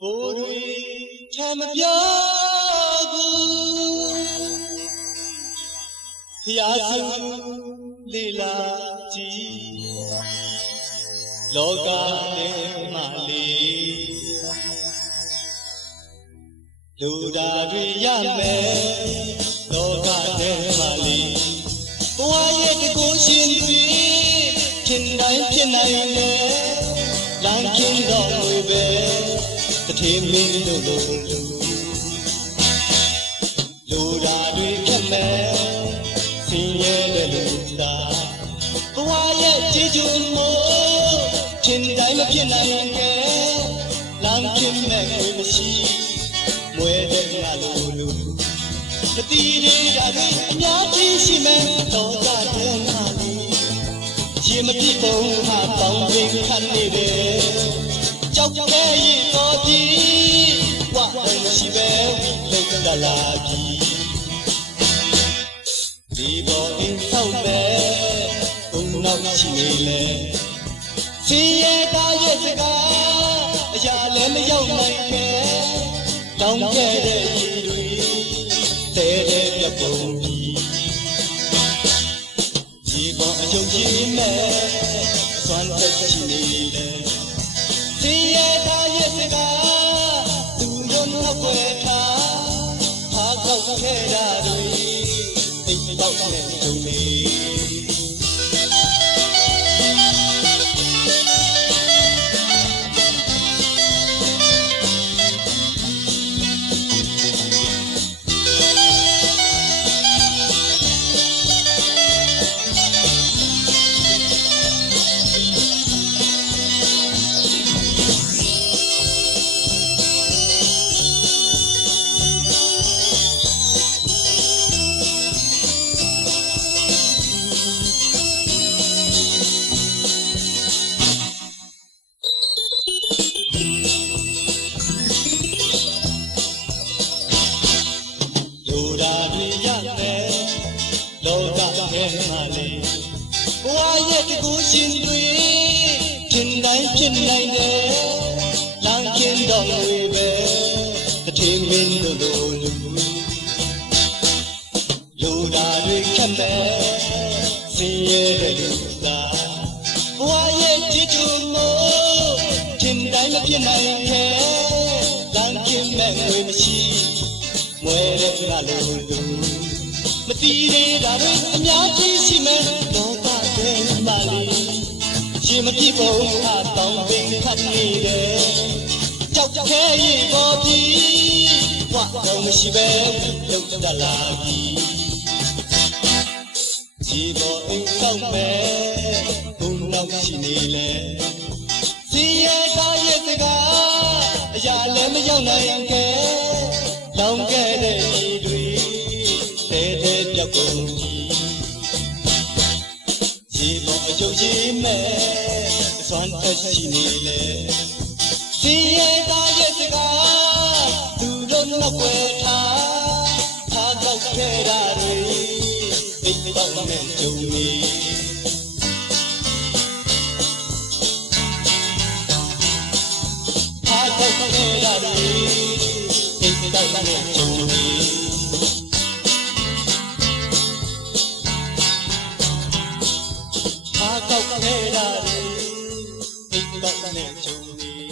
Ôi tham gia Yasu lila ji loka de mali luda dwi ya me loka de mali bwa ye de ko shin dwi phin dai phit nai le lan kin do ngwe be ta the min lo luda dwi phet me sin ye le luda bwa ye ji ju mo phin dai ma phit nai ke lan kin me ngwe ma shi mwe de nga lo lu ta ti de da dwi a mya ji shi me loka de mali Chim đi bông hạ bóng vinh khăn nề đề Chọc khe yi có tí Quả hồng chi bé lục đà là kỳ Đi bỏ in sau bé Ung nọc chi nề lệ Phi ye ta ye se ca Ya lê mê yau mây kê Lòng kê đề yi đuôi Tê đề nhập bông bì Chỉ có chung chi mẹ Xoan thật chi nì lệ Thì ye ta ye se ga Tu yon ha quê tha Tha khóc khe đà đuôi Tình bọc nền chung nì Xin đuôi trên đáy trên này nè lang kiên đong người về ta thiên minh đồ đồ lu đà đuôi khăm bé xin ye để lu ta qua ye chỉ chung mơ trên đáy mà thiên này thế lang kiên mẹ người mà chi mùi đẹp là lu mà tí đi đà đuôi anh nhớ chi si mẹ đó ta tên Mali Chim đi bông hạ tòng vinh khăn nì đề Chọc khe yi có tí Quả hồng chi bé lục đà là kỳ Chỉ bỏ in không bé Ung nông chi nì lệ Si ye ta ye se ga Ya lê mê yau nai ke Lòng ke đề yi đuôi Tê tê biểu cùng kỳ Chỉ bỏ chung chi mẹ Xoan thật chi nì lệ Si ye ta ye se ga Tu rôn nó quê tha Tha khóc khe đà đuôi Tình bóng nền chung nì Tha khóc khe đà đuôi Tình bóng nền chung nì Tha khóc khe đà đuôi Tình bóng nền chung nì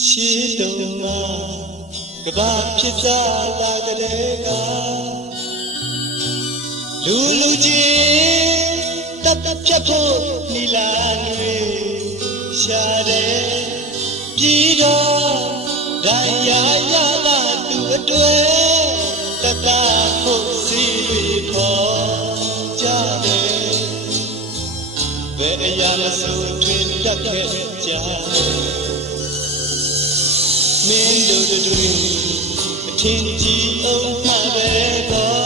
She don't know ကဘာဖြစ်စားလာကလေးက လူချင်းတပ်ဖြတ်ဖို့နီလာတွေရှာတယ်ပြီးတော့ဒိုင်ယာရလာသူအတွက်တတဖို့စီခေါ်ကြတယ်ဘယ်အရာမဆိုထွင်တတ်ခဲ့ကြမင်းတို့တွေအထင်ကြီးအောင်မှပဲတော့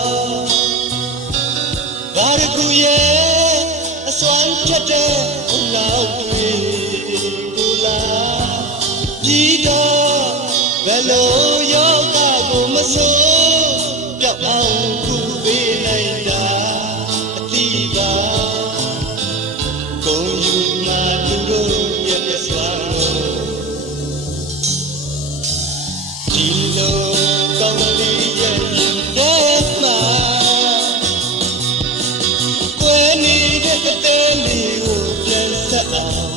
ဘာရကူရဲ့အစွမ်းဖြတ်တဲ့ဘုရားတွေကိုလာပြီးတော့ဘယ်လိုယောဂကိုမဆိုပျောက်အောင်ကူပေးနိုင်တာအတိပါကုန်ယူမှသူတို့ရဲ့စွမ်းကိုဒီလိုကောင်းလေးရဲ့ရင်ထဲမှာကွယ်နေတဲ့တဲ့လေးကိုပြန်ဆက်အောင်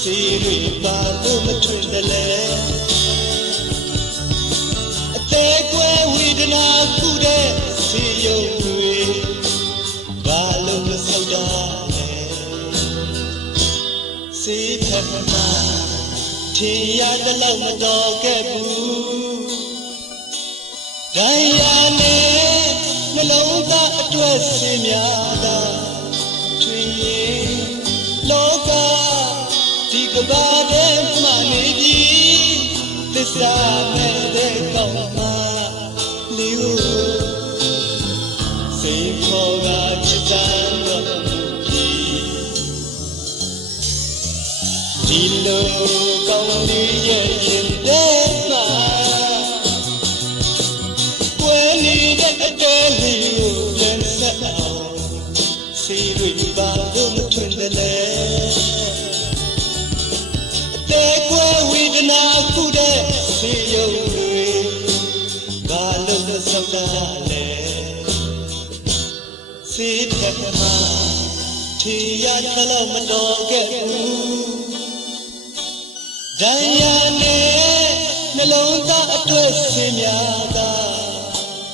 စီရီပါလို့မထွင်တယ်လေအသေးကွယ်ဝိဒနာကုတဲ့စီယုံတွေဘာလို့မဆောက်တာလဲစီဖက်မှာထင်ရတဲ့လောက်မတော်ခဲ့ဘူးဒိုင်ယာနဲ့နှလုံးသားအတွက်စင်များတာထွင်ရင်လောကဒီကဘာတဲ့မှနေပြီသစ္စာမဲ့တဲ့ကောင်းမှလေးကိုစေခေါ်ကချစ်တဲ့တော့ပြီဒီလိုကောင်းလေးရဲ့ရင်ထဲမှာကွယ်နေတဲ့အတဲလေးကိုပြန်ဆက်အောင်စီရီပါလို့မထွင်တယ်လေတဲ့ကွယ်ဝိဒနာကုတဲ့စီယုံတွေဘာလို့မဆောက်တာလဲစီးဖက်မှာထီရခလောက်မတော်ခဲ့ဘူးဒိုင်ယာနဲ့နှလုံးသားအတွက်စင်များတာ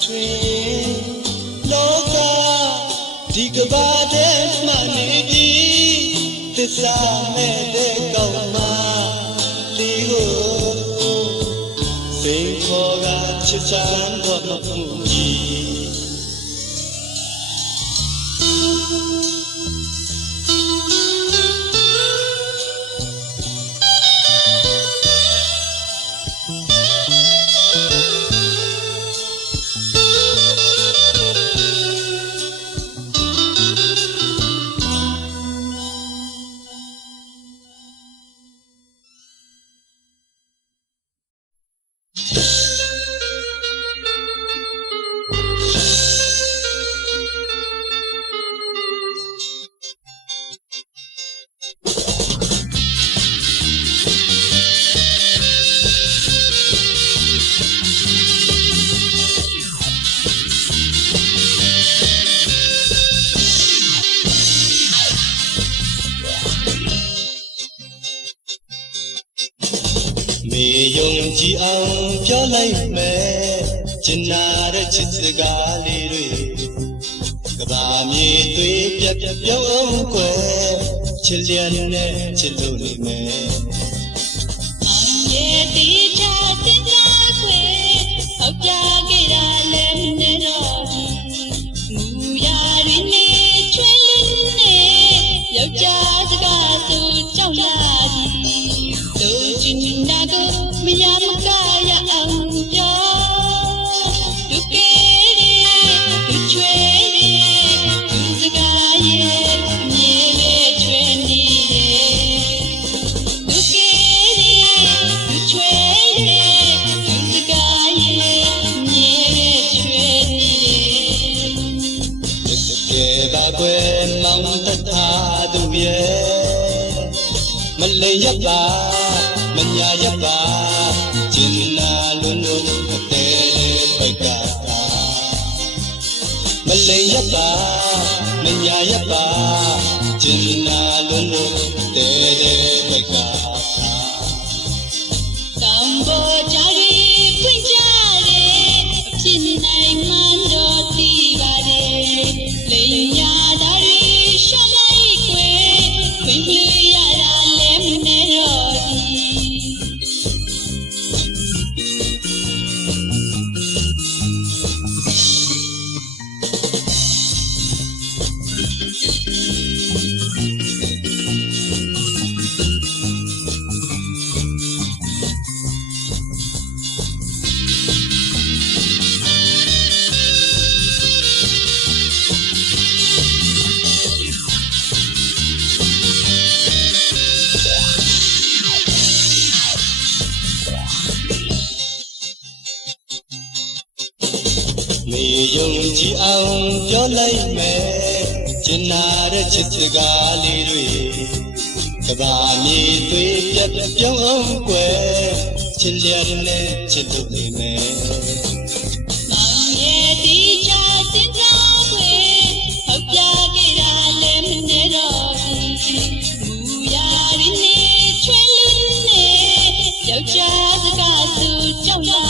ထွင်လောကဒီကဘာတဲ့မှနေပြီသစ္စာမဲ့တဲ့ကောင်းမှလေးကိုစိတ်ခေါ်ကချစ်စမ်းတော့မမှုကြီးမေယုံကြည်အောင်ပြောလိုက်မယ်ကျင်နာတဲ့ချစ်စကားလေးတွေကဘာမြေသွေးပြပြပြုံးအောင်ကွယ်ချစ်လျက်နဲ့ချစ်လို့နေမယ်ရဲ့တီချာတင်ကြခွေအောက်ကြခဲ့ရလဲနေတော့မူရာရင်းနေချွေးလင်းနေယောက်ျားစကားဆိုကြောက်လာသည်တို့ချင်တာကိုမရမကရအောင်ပြောလူကလေးလူချွေးလူစကားရဲ့မြေလေးချွေးနေလူကလေးလူချွေးလူစကားရဲ့မြေလေးချွေးနေကဲပါကွယ်မောင်တထားသူရဲ့မလိမ်ရပါမညာရပါကျင်နာလွန်းလို့အသေးပိတ်ကတာမလိမ်ရပါမညာရပါကျင်နာလွန်းလို့အသေးပိတ်ကတာတောင်ပေါ်ကြရီဖွင့်ကြတယ်အဖြစ်နိုင်မှန်းတော့သိပါတယ် ယုံကြည်အောင်ပြောလိုက်မယ်ကျင်နာတဲ့ချစ်စကားလေးတွေကဘာမြေသွေးပြတ်ပြုံးအောင်ကွယ်ချစ်လျက်နဲ့ချစ်လို့နေမယ် မောင်ရဲ့ဒီချာစင်စားခွေဟောက်ပြခဲ့တာလည်းမနေတော့ဘူးမူရာရင်းနဲ့ချွေလွန်းနေယောက်ျားစကားသူကြောက်လာ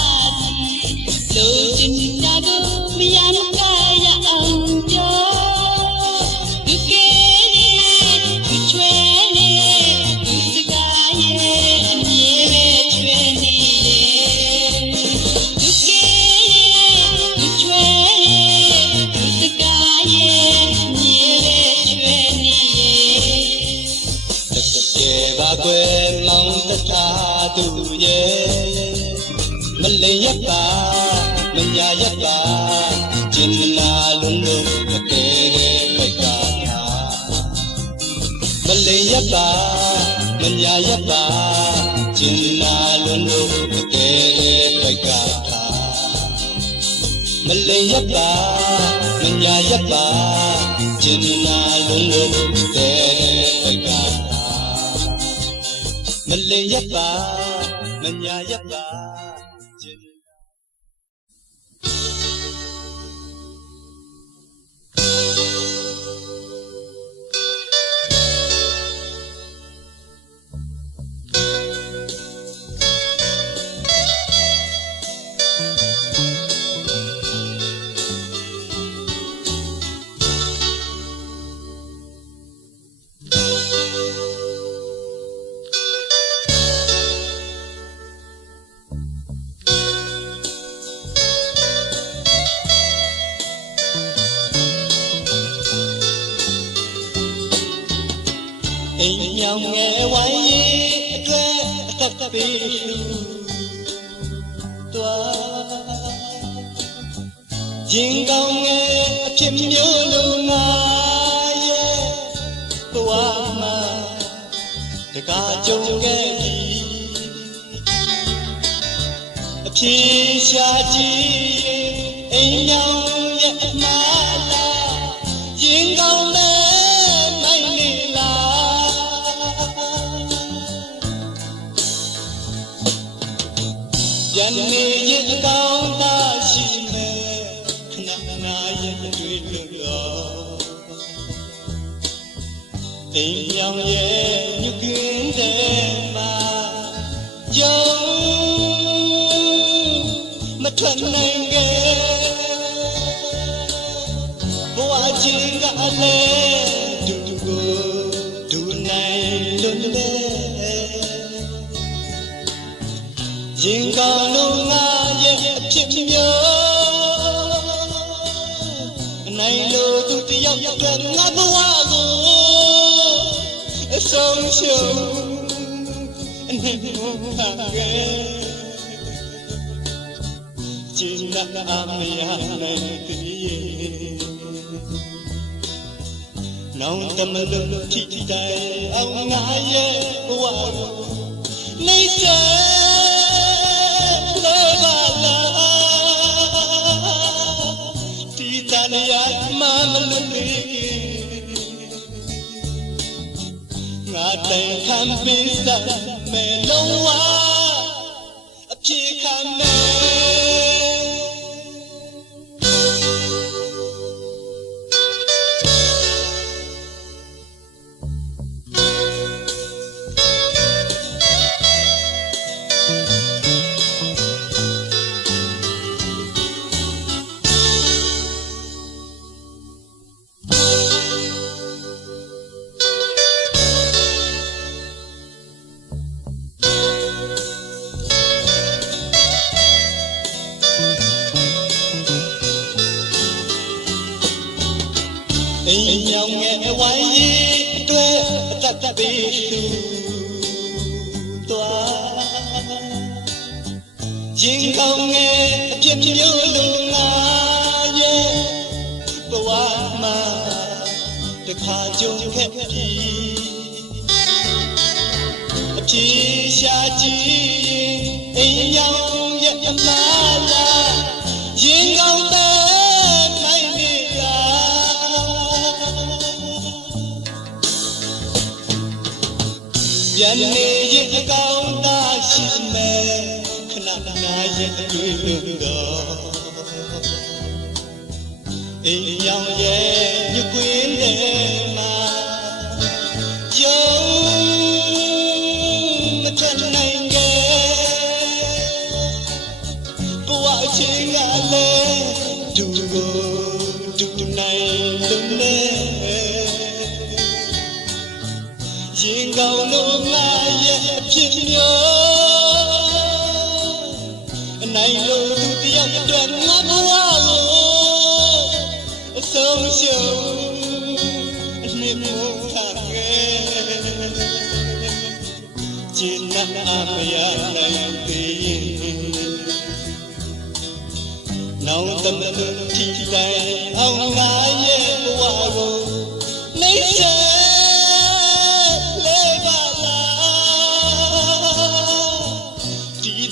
လို့ချင်တာကိုမရမကရအောင်ပြောလူကလေးလူချွေနေလူစကားရဲ့အမြဲပဲချွေနေလူကလေးလူချွေလူစကားရဲ့အမြဲပဲချွေနေ ကဲပါကွယ်မောင်တထားသူရဲ့မလိမ်ရပါမညာရပါကျင်နာလုံးလုံးမကဲတဲ့ပိုက်ကမလိမ်ရပါမညာရပါကျင်နာလုံးလုံးမကဲတဲ့ပိုက်ကမလိမ်ရပါမညာရပါကျင်နာလုံးလုံးမကဲတဲ့ပိုက်ကမလိမ်ရပါမညာရပါကျင်အိမ်မြောင်ငယ်ဝိုင်းရေးအတွက်အသက်ပေးလှူသွားရင်ကောင်းငယ်အဖြစ်မျိုးလုံးငါရဲ့ဘဝမှာတကားကြုံခဲ့ပြီအဖြစ်ရှာကြည့်အိမ်မြောင်ရဲ့အမှားလားရင်ကောင်းငယ်ပြန်နေရင်အကောင်းသာရှိမယ်ခဏနာရဲ့တွေ့လို့တော့အိမ်ပြောင်ရဲ့ညွကင်းတဲ့မှာယုံမထွက်နိုင်ခဲ့ဘဝချင်းကလည်းဒူကိုဒူနိုင်လို့လေရင်ကောင်းလုံးငါရဲ့အဖြစ်မျိုးအနိုင်လို့သူတယောက်အတွက်ငါဘဝကိုအဆုံးရှုံးအနေနဲ့ပါခဲ့ကျင်းနာမရနိုင်သေးနောင်တမလို့ထိတိုင်အောင်ငါရဲ့ဘဝကိုနေစေမမလွတ်လေငါတိုင်ခံပေးစမယ်လုံးဝအပြေခံမယ်အိမ်မြောင်ငယ်ဝိုင်းရေးအတွက်အသက်ပေးသူသွားရင်ကောင်းငယ်အဖြစ်မျိုးလုံးငါရဲ့ဘဝမှာတခါကြုံခဲ့ပြီအပြေရှာကြည့်အိမ်မြောင်ရဲ့အမှားလားရင်ကောင်းတဲ့ နေရင်အကောင်းသာရှိမယ်ခဏနာရဲ့အတွေ့လို့တော့အိမ်ရောင်ရဲ့ညကွင်းတဲ့မှာယုံမထနိုင်ခဲ့ဘဝအချင်းကလည်းဒူကိုဒူနိုင်လို့နဲ့ရင်ကောင်းလို့ငါရဲ့အဖြစ်မျိုးအနိုင်လို့သူတယောက်အတွက်ငါဘဝကိုအဆုံးရှုံးအနှစ်မိုးထားခဲ့ကျဉ်းနာမရနိုင်သေးရင်နောင်တမလို့ထိတိုင်းအောင်ငါရဲ့ဘဝကိုနေစေ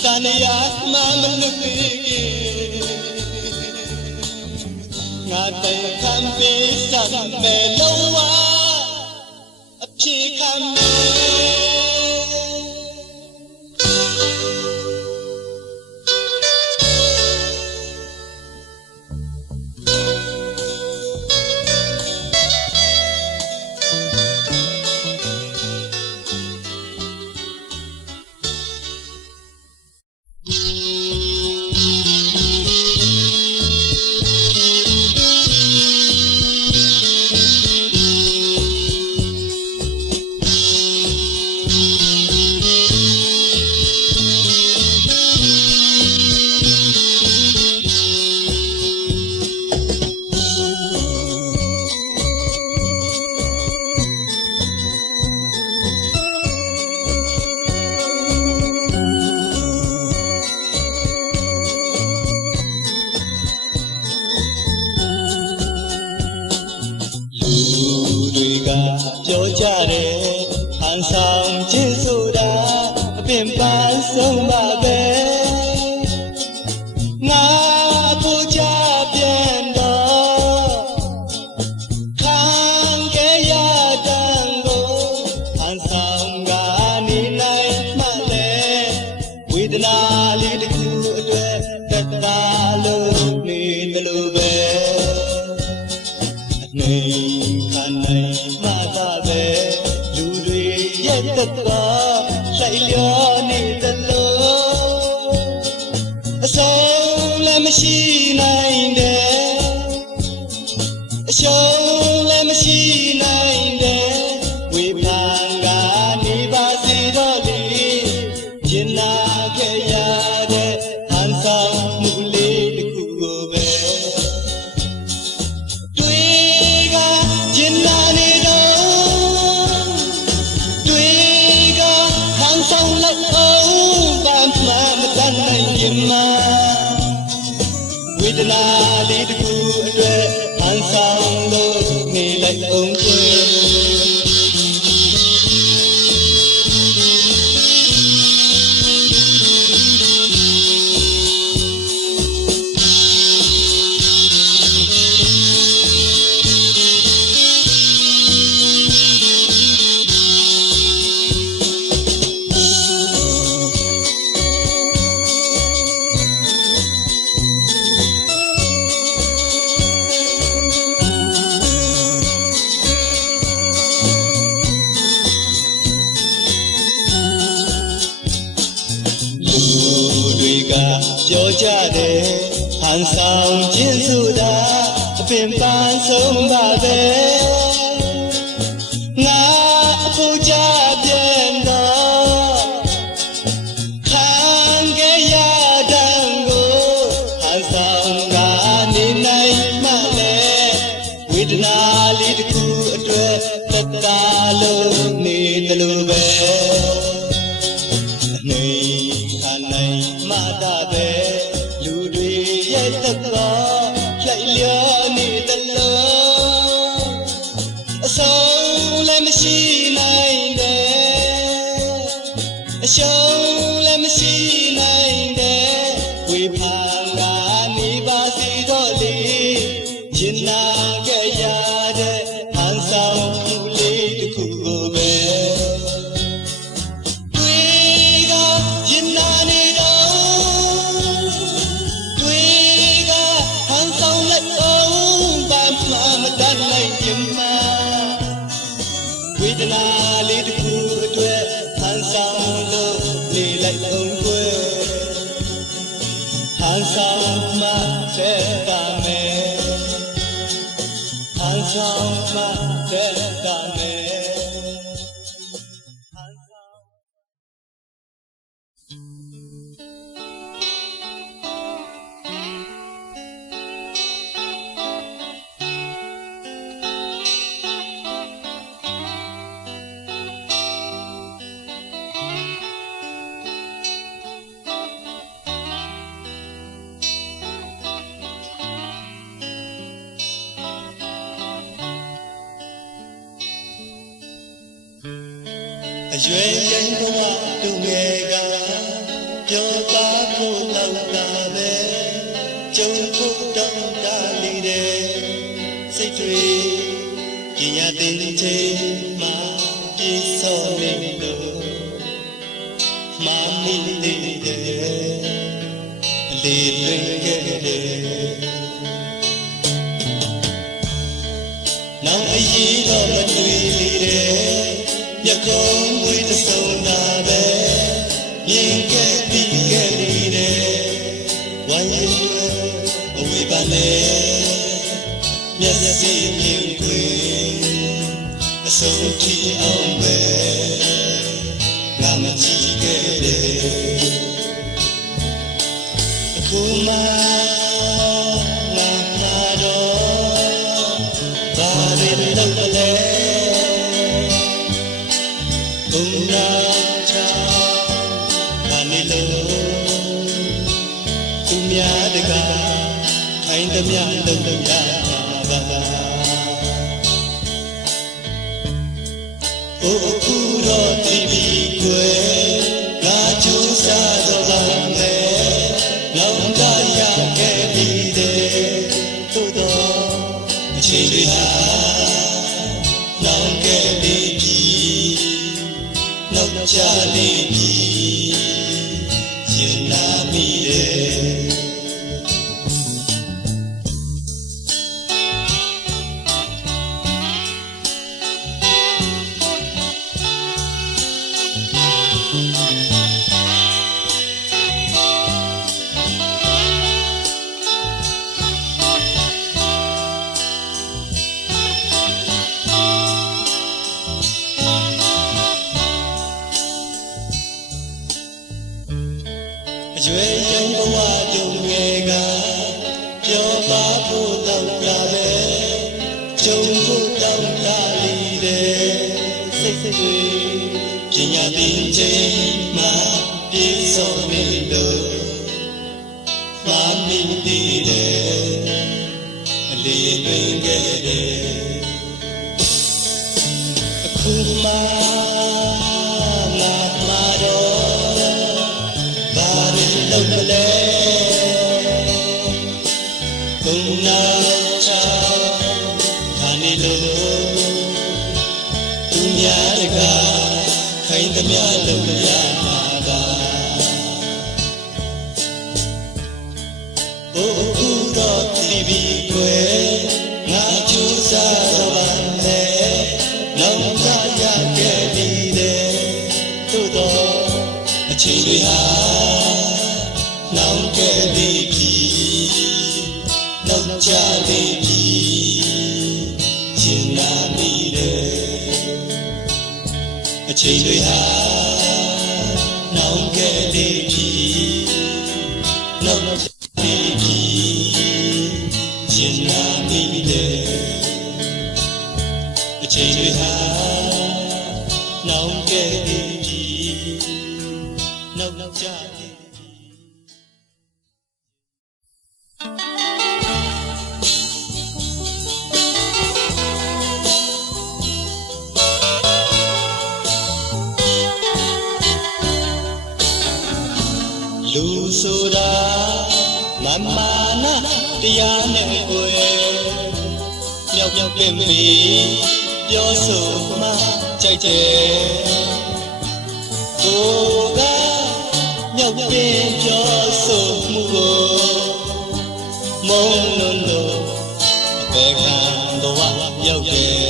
တန်ရာမမလွတ်သေးငါတိုင်ခံပေးစမ်းမယ်လုံးဝအဖြေခံမယ်ပြောကြတယ်ဟန်ဆောင်ခြင်းဆိုတာအပင်ပန်းဆုံးပါပဲငါပူကြပြန်တော့ခံခဲ့ရတဲ့ကိုဟန်ဆောင်ကနေနိုင်မှလည်းဝေဒနာလေးတစ်ခုအတွက်သက်သာလို့နေတယ်လို့ပဲအနေခံနိုင်လူတွေရဲ့သက်သာလိုက်လျောနေတယ်လို့အဆုံးလည်းမရှိနိုင်တဲ့အရှုံးလည်းမရှိနိုင်တဲ့ဝေဖန်ကနေပါစေတော့လေရင်နာခဲ့ရတဲ့ဟန်ဆောင်မှုလေးတစ်ခုကိုပဲတွေ့ကရင်နာနေဝေဒနာလေးတစ်ခုအတွက်ဟန်ဆောင်လို့နေလိုက်အောင်ကျွေးပြောကြတယ်ဟန်ဆောင်ခြင်းဆိုတာအပင်ပန်းဆုံးပါပဲငါအပူကြပြန်တော့ခံခဲ့ရတဲ့ကိုဟန်ဆောင်ကနေနိုင်မှလည်းဝေဒနာလေးတစ်ခုအတွက်သက်သာလို့နေတယ်လို့ပဲအနေခံနိုင်မှသာပဲလူတွေရဲ့သက်သာလိုက်လျောနေတယ်လို့အဆုံးလည်းမရှိနိုင်တဲ့အရှုံးလည်းမရှိနိုင်တဲ့ဝေဖန်ကနေပါစေတော့လေရင်နာခဲ့ရတဲ့ဟန်ဆောင်မှုလေးတစ်ခုကိုပဲ ဆောင်မှတဲ့တာနဲ့အရွယ်ရင်ဘဝသူငယ်ကပြောသားဖို့လောက်တာပဲကြုံဖို့တောင်းတလေးတဲ့စိတ်တွေပညာသင်ချိန်မှာပြည့်စုံနေလို့မမီလေးတဲ့အလေးသွင်းခဲ့တဲ့နောက်အရေးတော့မတွေ့သေးတဲ့မြတ်ကုန်းဝေးသဆုံးတာပဲမြင်ခဲ့ပြီးခဲ့နေတဲ့ဝိုင်းရည်အဝေးပါလေမျက်စိမြင်ခွေအဆုံးထိအောင်ပဲငါမကြည့်ခဲ့တဲ့အခုမှငါလာတော့ဘာတွေလုပ်လဲဘုံနာချာဘာနေလို့သူများတကားခိုင်းသမျှလုံးလုံးရပါအိုးခုတော့ဒီပြီးွယ်ငါကြိုးစားတော့ပါမယ်နောက်ကြရခဲ့ပြီးတဲ့သို့တော့အချိန်တွေဟာနောင်ခဲ့ပြီးနောက်ကြလိမ့်မည်ရင်နာမိတယ်အရွယ်ရင်ဘဝကြုံငယ်ကပြောပါဖို့တော့တာပဲကြုံဖို့တောင်းတလေးတဲ့စိတ်တွေပညာသင်ချိန်မှာပြည့်စုံနေလို့မာမီတည်တဲ့အလေးသွင်းခဲ့တဲ့အခုမှလုံးမလဲဘုံနာချာခါနေလို့သူများတကားခိုင်းသမျှလုံးရမှာပါအိုးခုတော့ဒီပြီးွယ်ငါကြိုးစားတော့ပါမယ်နောက်ကြရခဲ့ပြီးတဲ့သို့တော့အချိန်တွေဟာနောင်ခဲ့ပြီးပြီနောက်ကြလေးပြီရင်နာမိတယ်အချိန်တွေဟာနောင်ခဲ့ပြီးပြီနောက်ကြလေးပြီရင်နာမိတယ်အချိန်တွေဟာနောင်ခဲ့ပြီးပြီနောက်ကြလူဆိုတာမမာနတရားနဲ့ကိုယ်မြောက်မြောက်ကင်းပြီးပြောဆိုမှကြိုက်တယ်ကိုကမြောက်ကင်းပြောဆိုမှုကိုမုန်းလို့အပေခံတော့ရောက်တယ်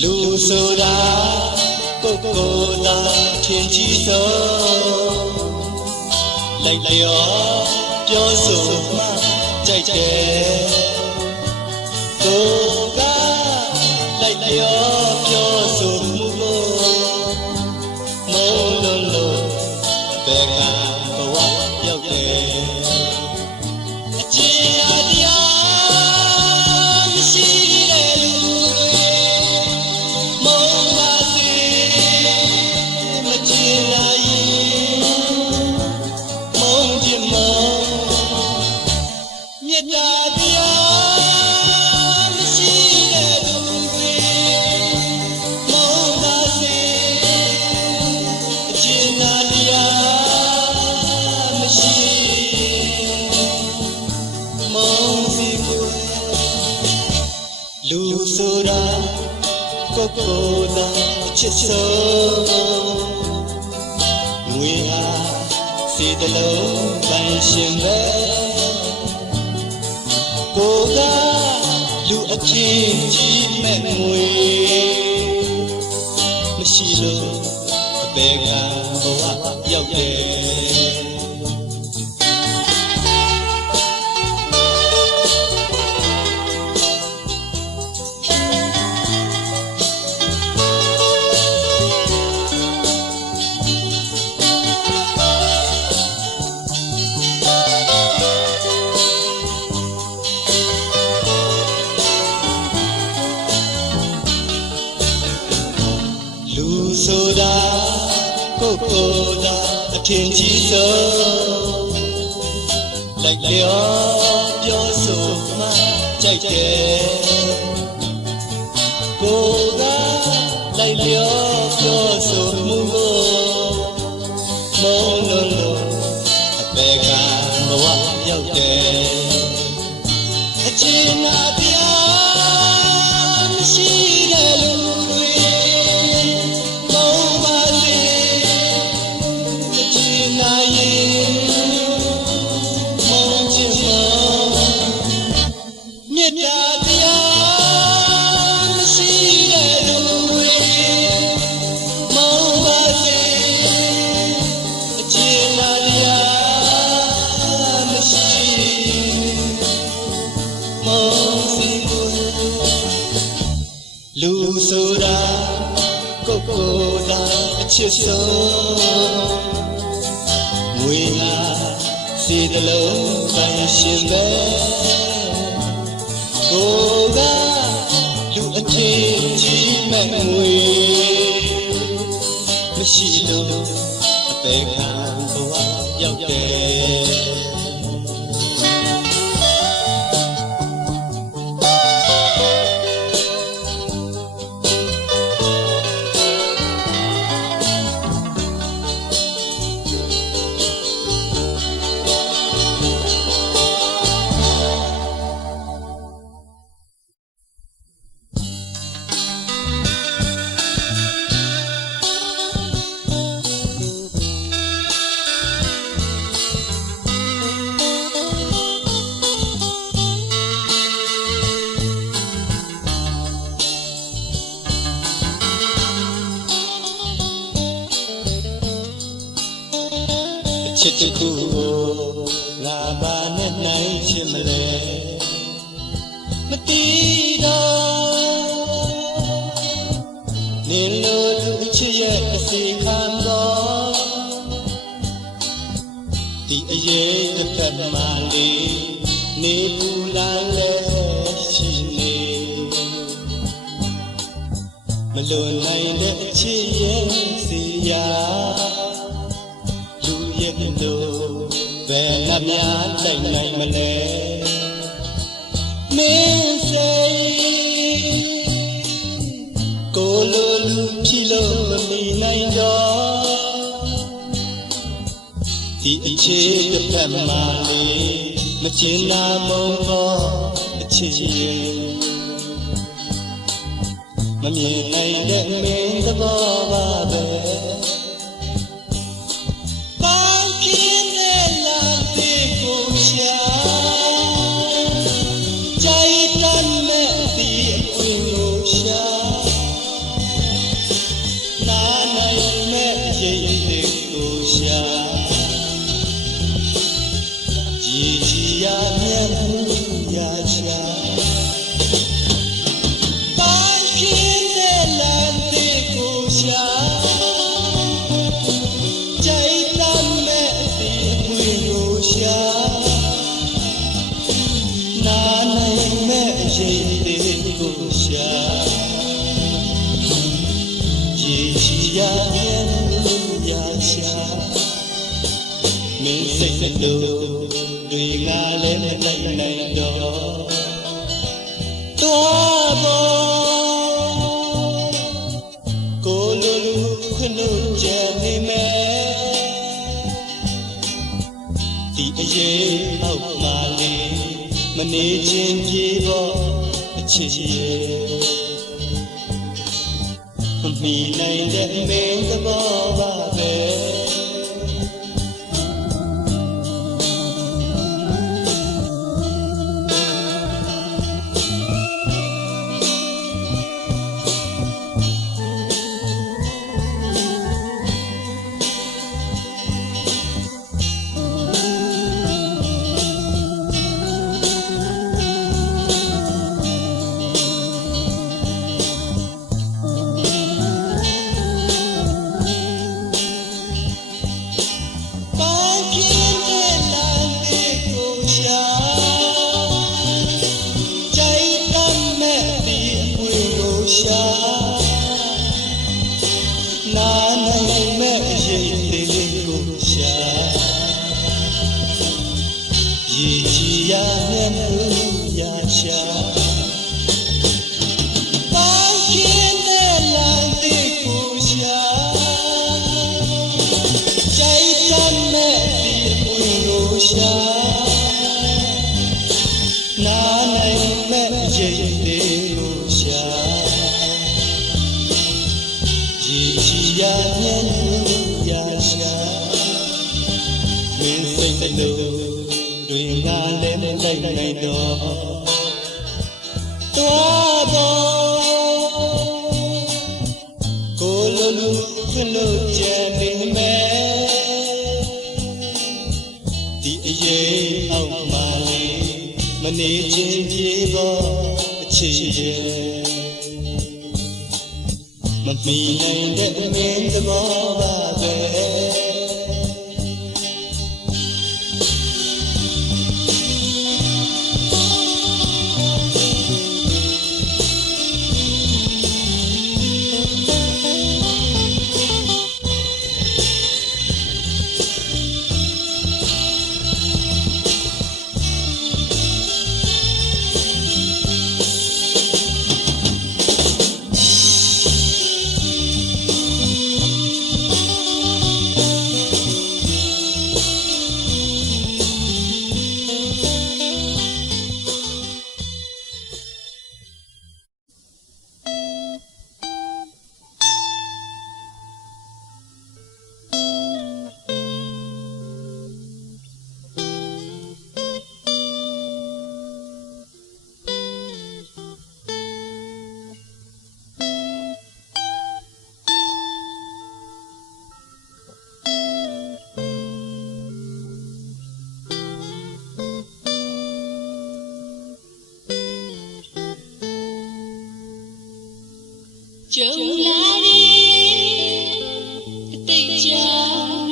လူဆိုတာကိုသာထင်ကြီးဆုံးလိုက်လျောပြောဆိုမှကြိုက်တယ်ကို တရားမရှိတဲ့သူတွေမောင်းပါစေအကျဉ်းနာတရားမရှိမောင်းစီကိုလူဆိုတာကိုယ်ကိုယ်သာချစ်ဆုံးငွေဟာစေတလုံးပန်းရှင်ပဲကိုယ်ကလူအချင်းကြီးမဲ့ငွေမရှိလို့အပေကဘဝရောက်တယ်လူဆိုတာကိုယ်ကိုယ်သာအထင်ကြီးဆုံးလိုက်လျောပြောဆိုမှကြိုက်တယ်ကိုယ်ကလိုက်လျောပြောဆိုမှုကိုမုန်းလို့အပေကဘဝရောက်တယ်အချင်းနာတရားမရှိတဲ့လူမေတ္တာတရားမရှိတဲ့လူတွေမောင်းပါစေအကျဉ်းနာတရားမရှိမောင်းစီကိုလူဆိုတာကိုယ်ကိုယ်သာအချစ်ဆုံးငွေဟာစေတလုံးပန်းရှင်ပဲကိုယ်ကလူအချင်းကြီးမဲ့ငွေမရှိလို့အပေခံဘဝရောက်တယ်ချစ်တခုကိုငါဘာနဲ့နိုင်ချင်မလဲမတီးတော့နင်လိုလူချစ်ရဲ့အစီခံတော့ဒီအရေးတစ်ဖက်မှလေးနေပူလာလဲရှိနေမလွန်နိုင်တဲ့အချစ်ရဲ့စီယာလို့ဘယ်နှမလိုက်နိုင်မလဲမင်းစိတ်ကိုလိုလူဖြစ်လို့မမီနိုင်တော့ဒီအချစ်တစ်ဖက်မှလေးမချင်နာမုန်းတော့အချစ်ရဲ့မမြင်နိုင်တဲ့မင်းသဘောပါပဲမင်းစိတ်တို့တွေငါလည်းမလိုက်နိုင်တော့ သွားပေါ်ကိုလိုလူခွင့်လို့ကြံနေမယ်ဒီအရေးအောက်မှာလေးမနေခြင်းပြေပေါ်အချစ်ရဲ့မမီနိုင်တဲ့မင်းသဘောပါပဲနိုင်တော့သွားပေါ်ကိုလိုလူခွင့်လို့ကြံနေမယ်ဒီအရေးအောက်မှာလေးမနေခြင်းပြေပေါ်အချစ်ရဲ့မမီနိုင်တဲ့ငင်းသဘောပါပဲကြုံလာတဲ့အတိတ်ကြောင့်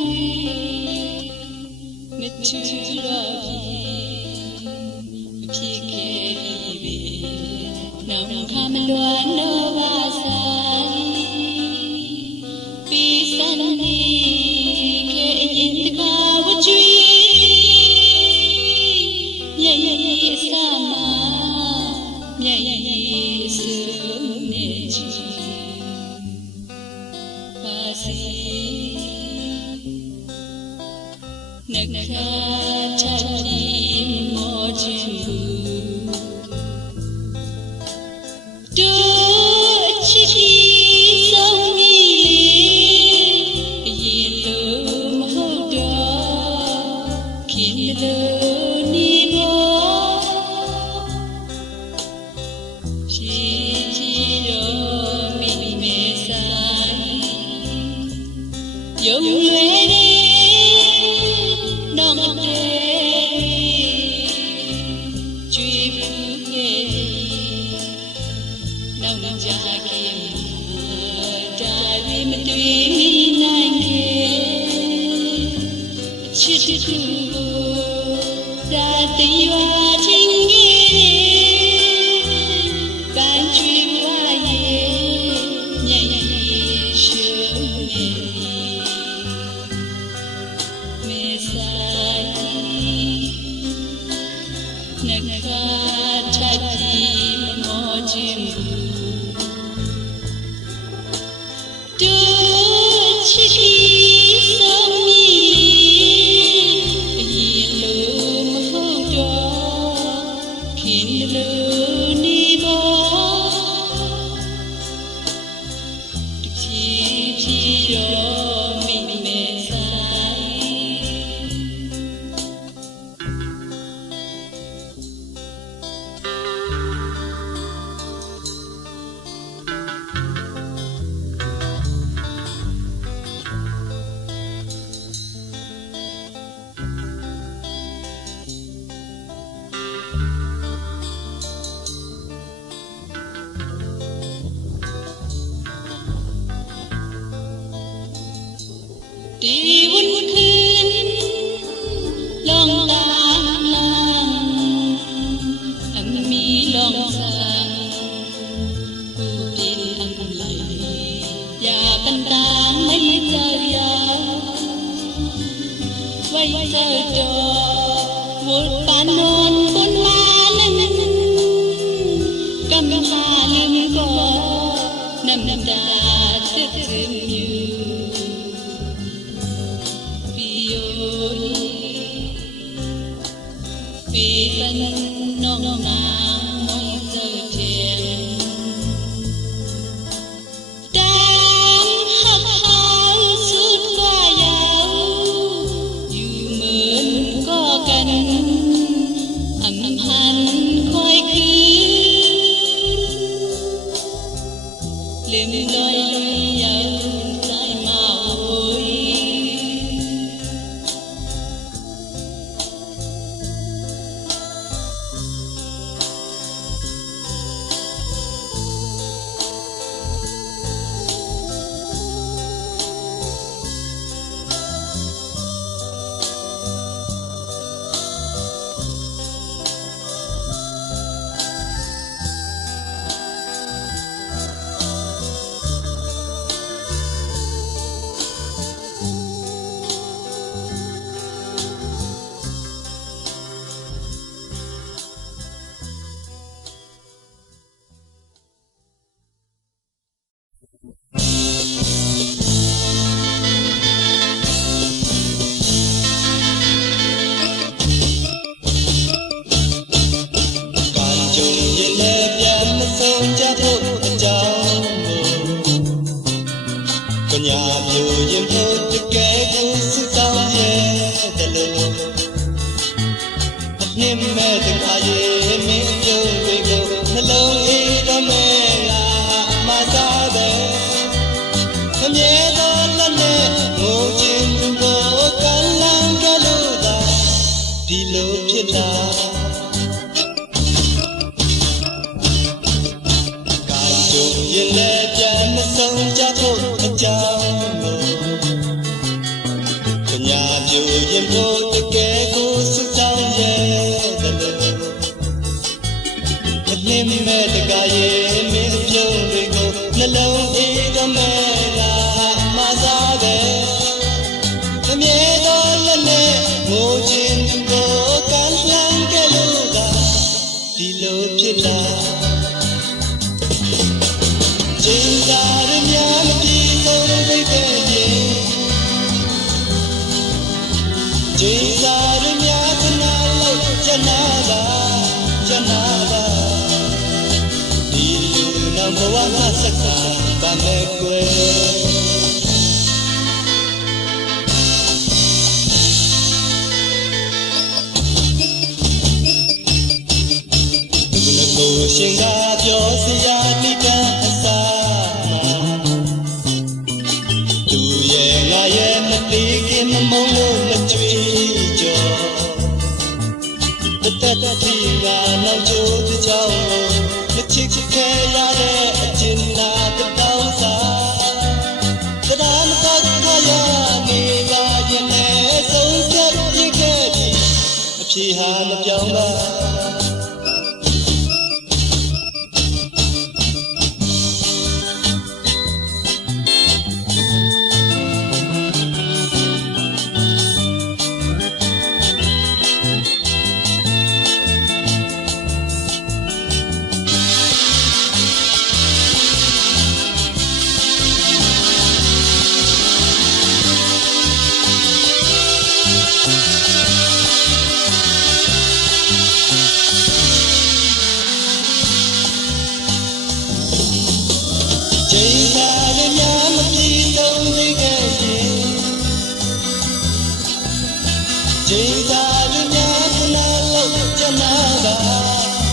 မထူတော့ဘူးဖြစ်ခဲ့ပြီနောက်ခါမလွားတော့ပါဆိုင်ပြီးစံနေခဲ့အရင်တကားဝကြွေမြဲ့ရဲ့အစမှာမြဲ့ရဲ့ဆုံးနေချီနှက်ခါချတိမောခြင်းဘူးတို့အချစ်ကြီးဆုံးမီအရင်လိုမဟုတ်တော့ခင်လိုနေပေါ်ရှိကြည့်တော့မိမေဆိုင်ယုံလွယ်နှက်ခါထပ်ပြီးမော နေပေါ်တချီဖြီတော့မိမဲဆိုင်ဒီဝန်คืนลองตามลำมีลองสั่งผู้เป็นอันไหลอย่ากันตางไม่เจอยาไว้เจอจอวุดปานนอนบนมานั้นกำหาลืมก็น้ำตาซึมอยู่vì bên non nàng mong giờ thiền đang hấp hở suốt qua dạo dù mơn có cánh ấm hành khói khứ liềm loi loi dạo trái màu ôi nhà biểu diễn thôi cho kẻ cô sự tao ye ta lo niềm mê từng ai ye mê cho về cô nó lâu đi đó mê là mà ta về không nhớ đó lần này ngồi trên vô cánh lang cá lô ta đi lô phía ta cài chuồng yên lệ cha nó sống cha thôi chào nhà dù yên vô tôi kể cô sự sao ye thật nên mẹ tất cả ye mẹ yêu người cô nó lâu đi đó mẹ là mà ra về nó nhớ đó lần này ngồi trên cô cán lang cái lô ta đi lô phía ta trên ta đến nhà mình đi tôi với cái gì chỉ ra đến nhà cho nada đi từ nam vô ăn sắc sảo ba mẹ quê cô xin ga cho sia đi ca sa mong muốn mình truy cho tất cả thì ngà nào cho thì cháu nhất chiếc khe ra để trên là tất đau xa tất đám tất cả ya nghe là yên lệ sống chết như cái gì chỉ hà lập nhau mà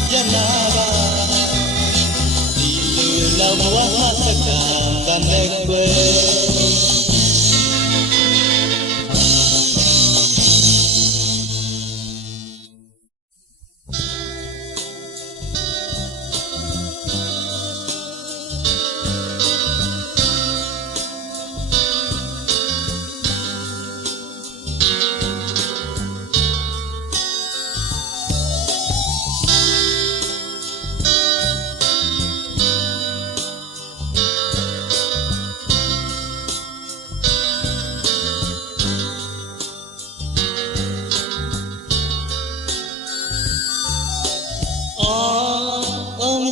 ပြန်လာပါဒီလူလောက်ဘဝမှာစကားတန်တဲ့ကွယ်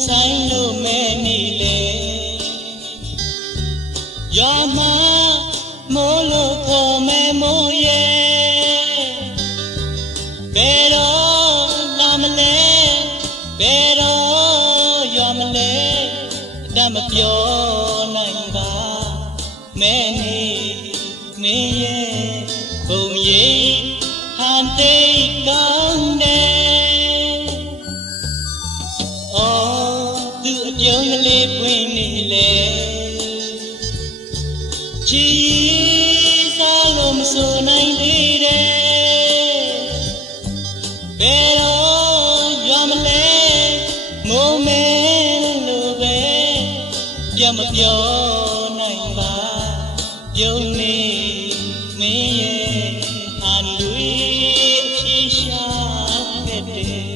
ဆိုင်လို့မဲနေလေရွာမှာမိုးလို့ခေါ်မဲမိုးရဲ့ဘယ်တော့လာမလဲဘယ်တော့ရွာမလဲတတ်မပြောနိုင်ပါမဲနေမင်းရဲ့ဘုံရဲ့ဟန်တိတ်ကောင်းတယ်ပြုံးကလေးပွင့်နေလေချီစားလို့မဆိုနိုင်သေးတယ်ဘယ်တော့ရွာမလဲမိုးမဲလို့ပဲပြမပြောနိုင်ပါပြုံးနေမင်းရဲ့အန်တွေအဖြေရှာခဲ့တယ်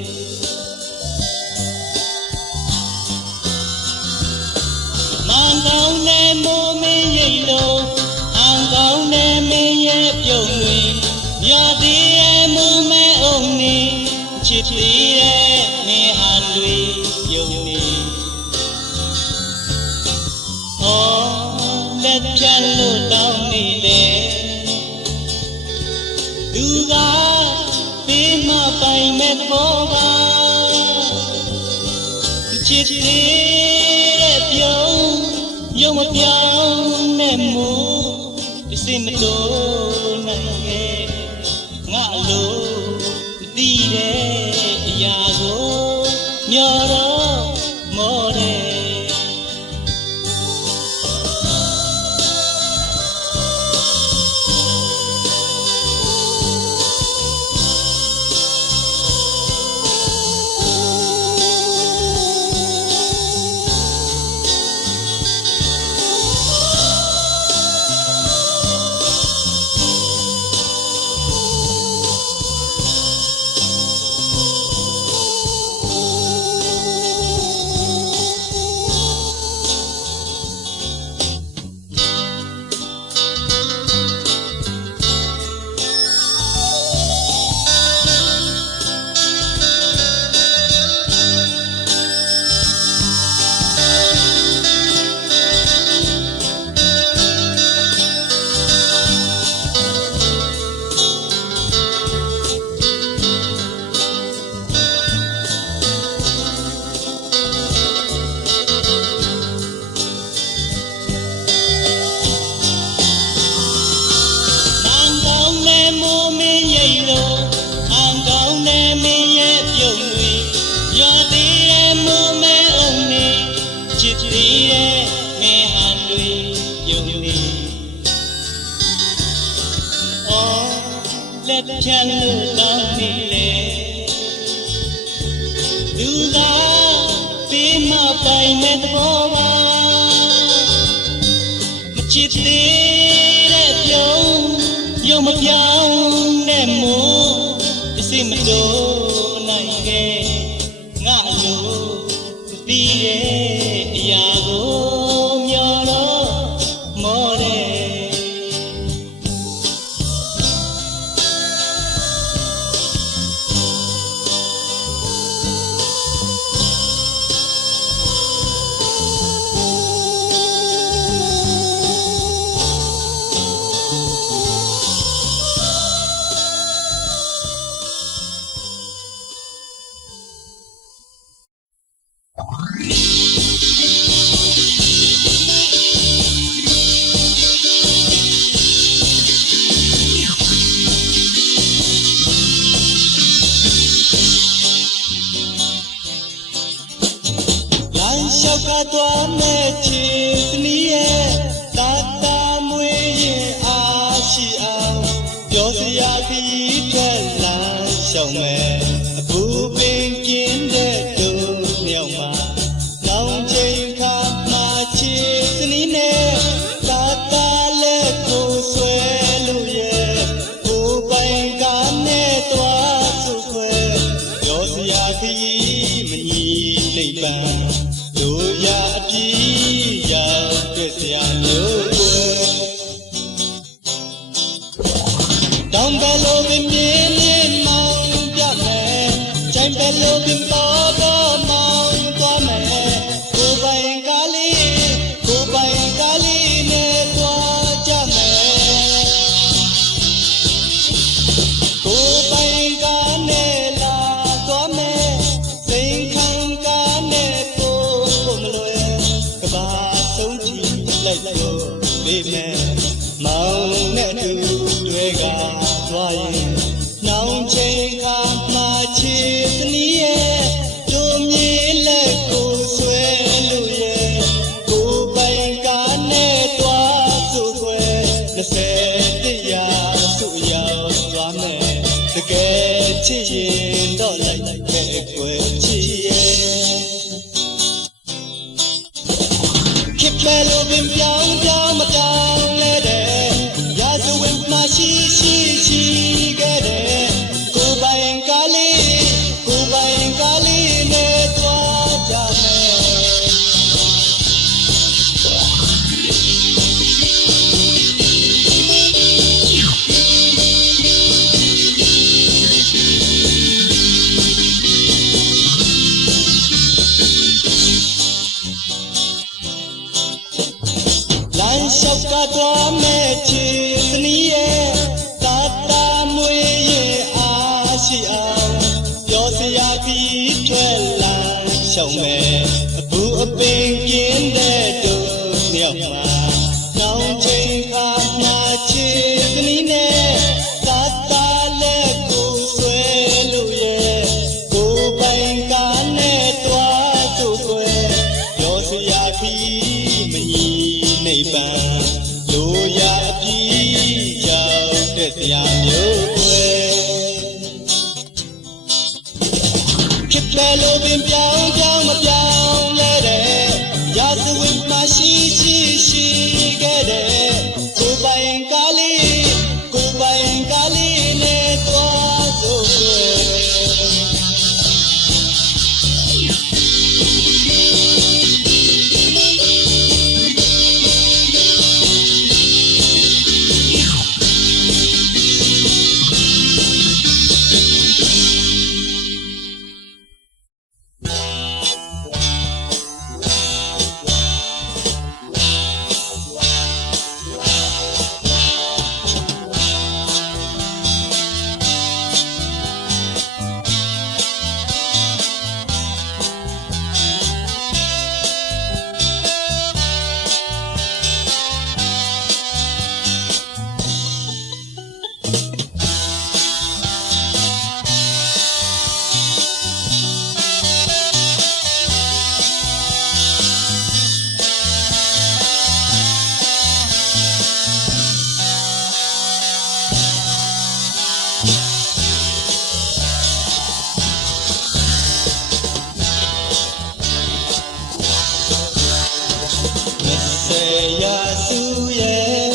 ကောင်းတဲ့မိုးမင်းရိတ်လို့အံကောင်းတဲ့မင်းရဲ့ပြုံးတွေမြတ်သေးရဲ့မိုးမဲအောင်နေချစ်သေးရဲ့မင်းဟန်တွေပြုံးနေလက်ဖြတ်လို့တောင်းနေလေသူကပေးမပိုင်မဲ့ဘောပါချစ်သေးတဲ့ပြုံးယုံမပြောင်းနဲ့မူဒီစိတ်မတိုးနိုင်ခဲ့ငါလိုမသိတဲ့အရာကိုမျောတော့မောတယ်လက်ဖြတ်လို့တောင်းနေလေသူသာပေးမပိုင်မဲ့သဘောပါမချစ်သေးတဲ့ပြုံးယုံမပြောင်းတဲ့မို့ဒီစိတ်မတိုးနိုင်ခဲ့ငါလိုမသိတဲ့အရာကိုမျောတော့မောတယ် လျှောက်ကသွားမဲ့ချစ်စနီးရဲ့တာတာမွေးရင်အားရှိအောင်ပြောစရာခရီးထွက်လာရှောင်မဲ့အခုပင်ကျင်းတဲ့တို့မြောက်မှာနောင်ချိန်ခါမှာချစ်စနီးနဲ့တာတာလက်ကိုဆွဲလို့ရဲ့ကိုပိုင်ကားနဲ့သွားစုခွဲပြောစရာခရီးမညီလိမ့်ပန်းတို့ရအပြည့်ရောက်တဲ့ဆရာမျိုးကိုတောင်ဘယ်လိုပင်မြင်းမြင်းမောင်ပြမယ်ချိုင်ဘယ်လိုပင်ပေါ်ပေါ်မောင်သွားမယ်ကိုပိုင်ကားလေးနဲ့သွားကြမယ်ကိုပိုင်ကားနဲ့လာသွားမယ်စိန်ခံကားနဲ့ကိုမလွယ်ကဘာဆုံးချီလိုက်လို့ပေးမယ်မောင်နဲ့တူတွေကသွားရင်နောင်ချိန်ခါမှချစ်စနီးရဲ့တို့မြေလက်ကိုဆွဲလို့ရဲ့ကိုပိုင်ကားနဲ့သွားစုခွဲ20ရာစုရောက်သွားမယ်တကယ်ချစ်ရင်တော့လိုက်ခဲ့ကွယ်ချစ်ရဲ့ခစ်ပဲလို့ပင်ပြောင်းမတောင်းလဲတဲ့ရာဇဝင်မရှိခဲ့တဲ့ကိုပိုင်ကားလေးနဲ့သွားကြမယ်လမ်းလျှောက်ကသွားမဲ့ချစ်စနီးရဲ့တာတာမွေးရဲ့အားရှိအောင်ပြောစရာခရီးထွက်လာရှောင်မယ်အခုအပင်ကျင်းတဲ့တို့မြောက်မှာနောင်ချိန်ခါမှချစ်စနီးနဲ့တာတာလက်ကိုဆွဲလို့ရဲ့ကိုပိုင်ကားနဲ့သွားစုခွဲပြောစရာခရီးမညီနိဗ္ဗာန်လိုရာအပြည့်ရောက်တဲ့ဆရာမျိုးွယ်ခစ်ပဲလို့ပင်ပြောင်းမပြောင်းလဲတဲ့ရာဇဝင်မရှိခဲ့တဲ့ကိုပိုင်ကားလေးနဲ့သွားစို့ွယ်ရာစုရဲ့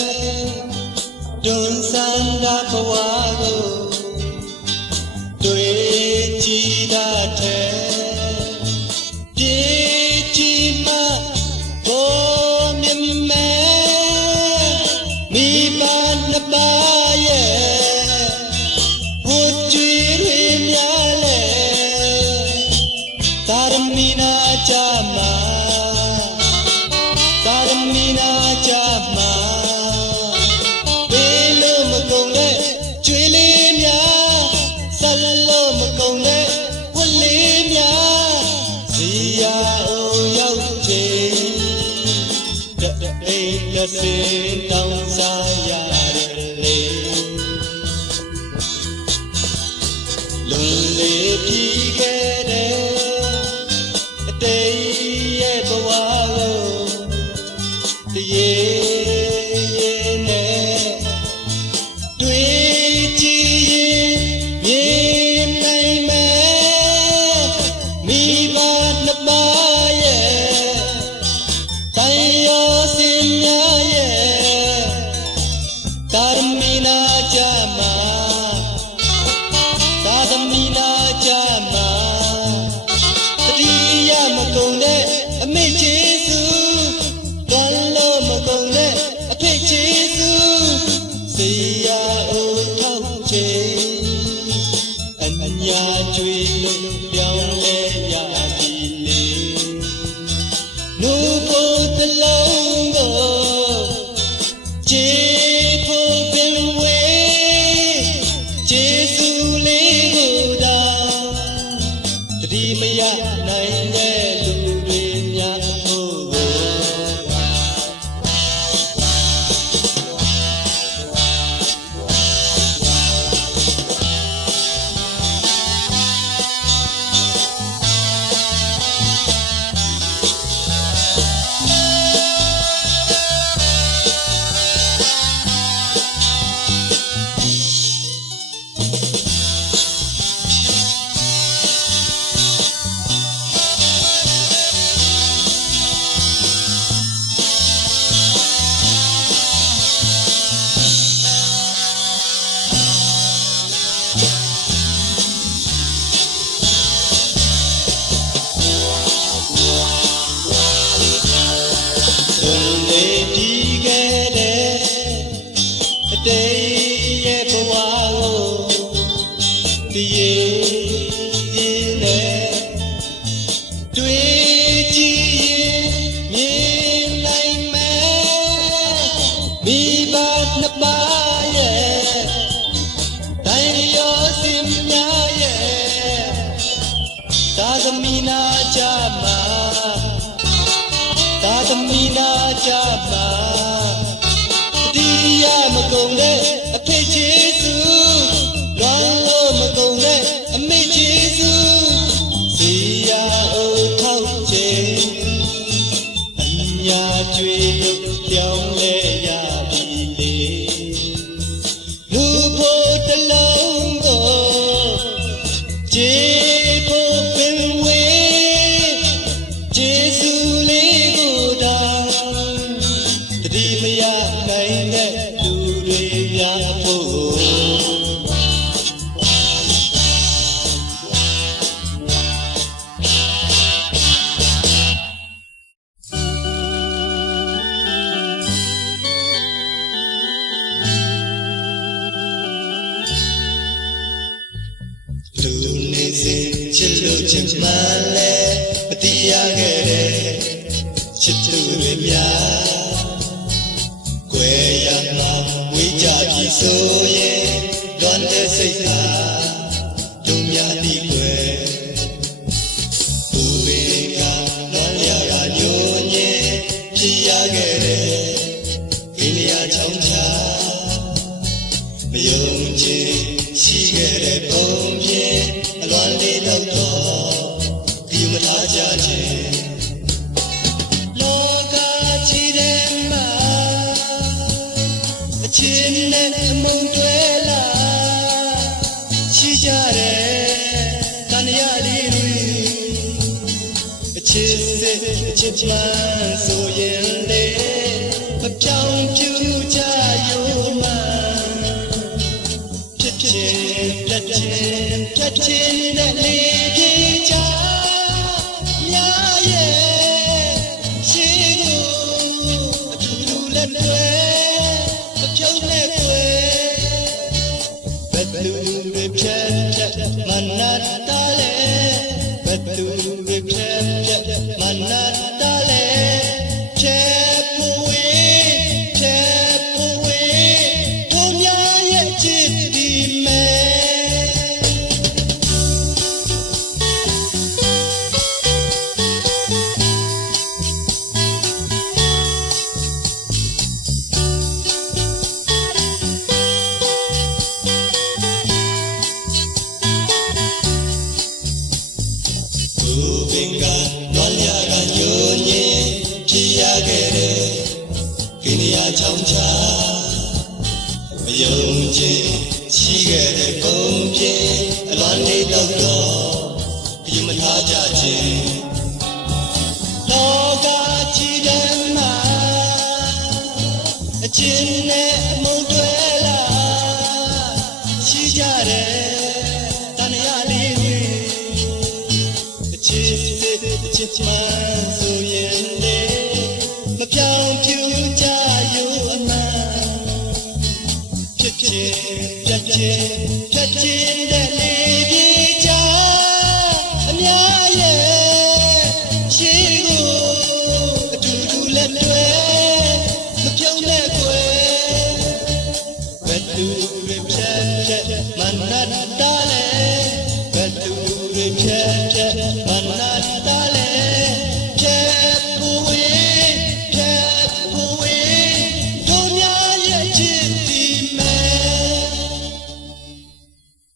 တွန်းဆန်းတာဘဝကိုတွေ့ကြည့်တာတဲ့ပြေးကြည့်မှဘောမြင်မယ်မိဘနှစ်ပါးရဲ့ဝှကြွေးတွေများလဲသာရမီနာကြမှာပေးလို့မကုန်လဲကြွေးလေးများဆက်လို့မကုန်လဲဝတ်လေးများစီယာအိုရောက်ချိန်အိမ်လက်စင်တောင်းစားရတယ်လေလွန်လေပြီးခဲ့တဲ့အတိတ်ရဲ့ဘဝ တွေ့ကြည့်ရင်မြင်နိုင်မယ်မိဘနှစ်ပါးရဲ့တိုင်းရောစင်များရဲ့သာသမီနာကြမှာသာသမီနာကြမှာတရားမကုန်တဲ့အဖေကျေးဇူးလွမ်းလို့မကုန်တဲ့အမေကျေးဇူးစီယာအိုထောက်ခြင်းအညာကျွေလို့ပြောင်းလဲရပြီလေလူဖို့တလုံးကိုကျေးဖို့ပင်ဝေးကျေးဇူးလေးကိုတောင်းတတိမရနိုင်တဲ့လူတွေများဖို့လူနေစေချစ်လို့ချစ်မှလဲမတရားခဲ့တဲ့ချစ်သူတွေများကွယ်ရမှာဝေးကြပြီဆိုရင်လွန်တဲ့စိတ်ဟာတို့များဒီကွယ်ဘူပင်ကလွန်ရကညိုညင်ဖြစ်ရခဲ့တဲ့အိန္ဒိယချောင်းချာမယုံကြည်ရှိခဲ့တဲ့ပုံပြင်အလွန်လေးတော့ဒီမထားကြခြင်းလောကကြီးထဲမှာအချင်းနဲ့အမုန်းတွေလာရှိကြတယ်တန်ရလေးတွေအချစ်စစ်အချစ်မှန်ဆိုရင်လေမပြောင်းပြူကြရုံမှဖြစ်ခြင်းပြတ်ခြင်းပြတ်ခြင်းနဲ့လေးပြေကြများရဲ့ရှိကိုအတူတူလက်တွေမပြုံးနဲ့ကွယ်ဘယ်သူတွေဖြတ်ဖြတ်မနာတာလဲဘယ်သူတွေဖြတ်ဖြတ်မနာတာလဲဖြတ်ဖို့ဝေးဖြတ်ဖို့ဝေးတို့များရဲ့ချစ်ဒီမဲ့ဘူပင်ကလွန်ရကညိုညင်ဖြစ်ရခဲ့တဲ့ကိနေရချောင်းချာမယုံကြည်ရှိခဲ့တဲ့ပုံပြင်အလွန်လေးတော့ဒီမထားကြခြင်းလောကကြီးထဲမှာအချင်းနဲ့အမုန်းတွေလာရှိကြတယ်တန်ရလေးတွေအချစ်စစ်အချစ်မှန်ဆိုရင်လေမပြောင်းပြူကြရုံအမှန်ဖြစ်ခြင်းပြတ်ခြင်းပြတ်ခြင်းတဲ့လေးပြေကြအများရဲ့ရှိကိုအတူတူလက်တွေမပြုံးနဲ့ကွယ်ဘယ်သူတွေဖြတ်ဖြတ်မနာတာလဲဘယ်သူတွေဖြတ်ဖြတ်မ